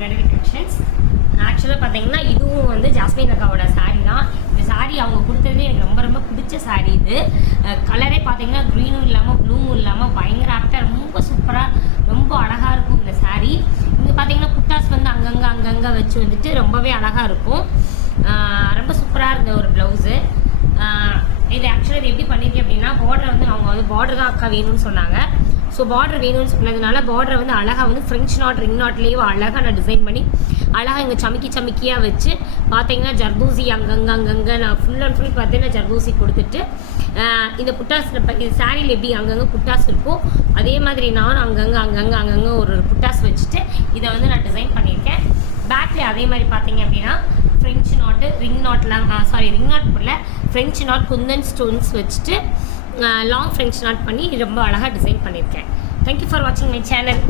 Bridal collections. ஆக்சுவலாக பார்த்தீங்கன்னா இதுவும் வந்து ஜாஸ்மின் அக்காவோட சாரீ தான். இந்த சாரீ அவங்க கொடுத்ததுலேயே எனக்கு ரொம்ப ரொம்ப பிடிச்ச சாரீ இது. கலரே பார்த்தீங்கன்னா க்ரீனும் இல்லாமல் ப்ளூவும் இல்லாமல் பயங்கர ஆக்டாக ரொம்ப சூப்பராக ரொம்ப அழகாக இருக்கும் இந்த சாரீ. இங்கே பார்த்தீங்கன்னா புட்டாஸ் வந்து அங்கங்கே வச்சு வந்துட்டு ரொம்பவே அழகாக இருக்கும். ரொம்ப சூப்பராக இருந்த ஒரு ப்ளவுஸு. இது ஆக்சுவலாக இது எப்படி பண்ணியிருக்கேன் அப்படின்னா பார்டர் வந்து அவங்க வந்து பார்டர் தான் அக்கா வேணும்னு சொன்னாங்க. ஸோ பார்டர் வேணும்னு சொன்னதுனால பார்டரை வந்து அழகாக வந்து ஃப்ரெஞ்ச் நாட் ரிங் நாட்லேயே அழகாக நான் டிசைன் பண்ணி அழகாக இங்கே சமிக்கியாக வச்சு பார்த்தீங்கன்னா ஜர்தூசி அங்கங்கே நான் ஃபுல் அண்ட் ஃபுல் பார்த்தீங்கன்னா ஜர்தூசி கொடுத்துட்டு இந்த புட்டாஸ் இது சாரியில் எப்படி அங்கங்கே புட்டாஸ் இருக்கும் அதே மாதிரி நானும் அங்கங்கே ஒரு புட்டாஸ் வச்சுட்டு இதை வந்து நான் டிசைன் பண்ணியிருக்கேன். பேக்கில் அதே மாதிரி பார்த்தீங்க அப்படின்னா ஃப்ரெஞ்சு நாட்டு ரிங் நாட்லாம் ரிங் நாட் போடல ஃப்ரெஞ்சு நாட் குந்தன் ஸ்டோன்ஸ் வச்சுட்டு லாங் ஃப்ரெஞ்ச் நாட் பண்ணி ரொம்ப அழகாக டிசைன் பண்ணியிருக்கேன். தேங்க்யூ ஃபார் வாட்சிங் மை சேனல்.